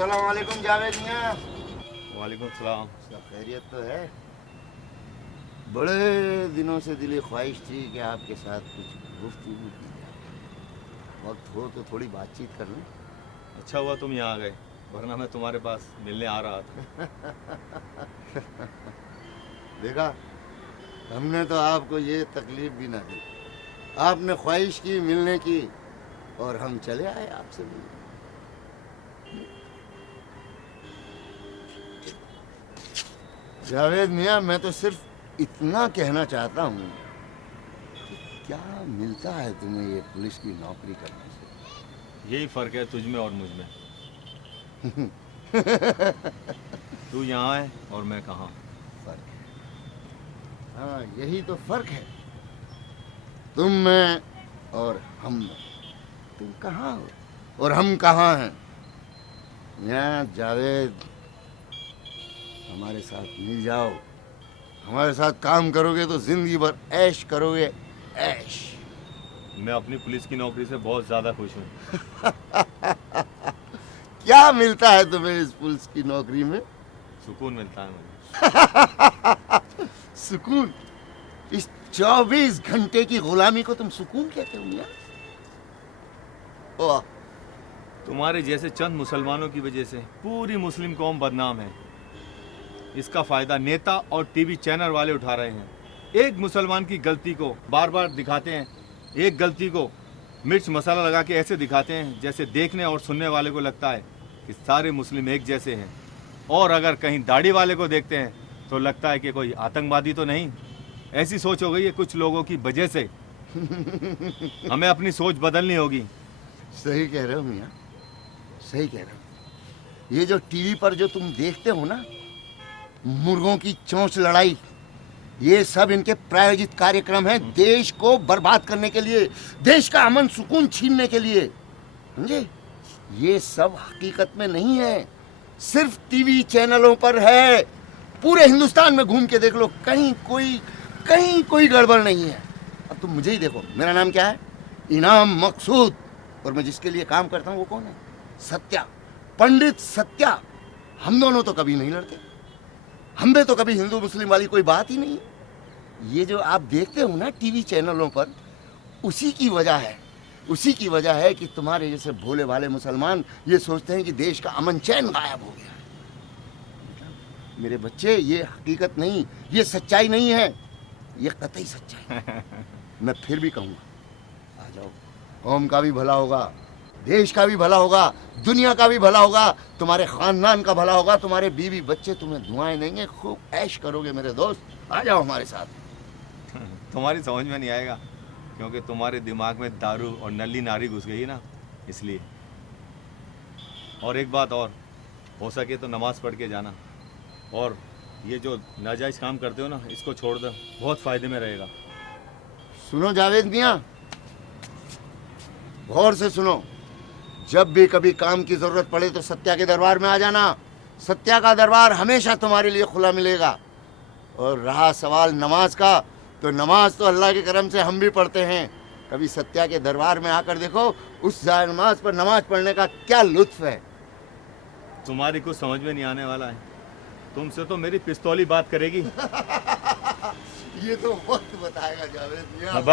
अस्सलाम वालेकुम जावेद मियां। वालेकुम सलाम। सब खैरियत तो है? बड़े दिनों से दिली ख्वाहिश थी कि आपके साथ कुछ गुफ्तगू की जाए। वक्त हो तो थोड़ी बातचीत कर लूं। अच्छा हुआ तुम यहाँ आ गए, वरना मैं तुम्हारे पास मिलने आ रहा था। देखा, हमने तो आपको ये तकलीफ भी ना दी। आपने ख्वाहिश की मिलने की और हम चले आए आपसे मिलने। जावेद मियां, मैं तो सिर्फ इतना कहना चाहता हूँ, क्या मिलता है तुम्हें ये पुलिस की नौकरी करने से? यही फर्क है तुझ में और मुझ में। तू यहाँ है और मैं कहाँ। फर्क है, हाँ यही तो फर्क है। तुम में और हम में। तुम कहाँ हो और हम कहाँ हैं? यहाँ जावेद, हमारे साथ मिल जाओ। हमारे साथ काम करोगे तो जिंदगी भर ऐश करोगे, ऐश। मैं अपनी पुलिस की नौकरी से बहुत ज़्यादा खुश हूँ। क्या मिलता है तुम्हें इस पुलिस की नौकरी में? सुकून मिलता है मुझे। सुकून? इस 24 घंटे की गुलामी को तुम सुकून कहते हो मियां? वाह! तुम्हारे जैसे चंद मुसलमानों की वजह से पूरी मुस्लिम कौम बदनाम है। इसका फायदा नेता और टीवी चैनल वाले उठा रहे हैं। एक मुसलमान की गलती को बार बार दिखाते हैं, एक गलती को मिर्च मसाला लगा के ऐसे दिखाते हैं जैसे देखने और सुनने वाले को लगता है कि सारे मुस्लिम एक जैसे हैं। और अगर कहीं दाढ़ी वाले को देखते हैं तो लगता है कि कोई आतंकवादी तो नहीं। ऐसी सोच हो गई है कुछ लोगों की वजह से। हमें अपनी सोच बदलनी होगी। सही कह रहे हो मियां, सही कह रहे हो। ये जो टीवी पर जो तुम देखते हो ना, मुर्गों की चोंच लड़ाई, ये सब इनके प्रायोजित कार्यक्रम हैं देश को बर्बाद करने के लिए, देश का अमन सुकून छीनने के लिए। समझे? ये सब हकीकत में नहीं है, सिर्फ टीवी चैनलों पर है। पूरे हिंदुस्तान में घूम के देख लो, कहीं कोई गड़बड़ नहीं है। अब तुम मुझे ही देखो, मेरा नाम क्या है? इनाम मकसूद। और मैं जिसके लिए काम करता हूँ वो कौन है? सत्या, पंडित सत्या। हम दोनों तो कभी नहीं लड़ते, हम में तो कभी हिंदू मुस्लिम वाली कोई बात ही नहीं है। ये जो आप देखते हो ना टीवी चैनलों पर, उसी की वजह है कि तुम्हारे जैसे भोले भाले मुसलमान ये सोचते हैं कि देश का अमन चैन गायब हो गया। मेरे बच्चे, ये हकीकत नहीं, ये सच्चाई नहीं है, ये कतई सच्चाई है। मैं फिर भी कहूँगा, आ जाओ। कौम का भी भला होगा, देश का भी भला होगा, दुनिया का भी भला होगा, तुम्हारे खानदान का भला होगा, तुम्हारे बीवी बच्चे तुम्हें दुआएं देंगे, खूब ऐश करोगे मेरे दोस्त। आ जाओ हमारे साथ। तुम्हारी समझ में नहीं आएगा क्योंकि तुम्हारे दिमाग में दारू और नल्ली नारी घुस गई ना, इसलिए। और एक बात और, हो सके तो नमाज पढ़ के जाना। और ये जो नाजायज काम करते हो ना, इसको छोड़ दो, बहुत फायदे में रहेगा। सुनो जावेद मियां, गौर से सुनो। जब भी कभी काम की जरूरत पड़े तो सत्या के दरबार में आ जाना। सत्या का दरबार हमेशा तुम्हारे लिए खुला मिलेगा। और रहा सवाल नमाज का, तो नमाज तो अल्लाह के करम से हम भी पढ़ते हैं। कभी सत्या के दरबार में आकर देखो, उस जाए नमाज पर नमाज पढ़ने का क्या लुत्फ है। तुम्हारी कुछ समझ में नहीं आने वाला है। तुमसे तो मेरी पिस्तौल ही बात करेगी। ये तो वक्त बताएगा जावेद मियां।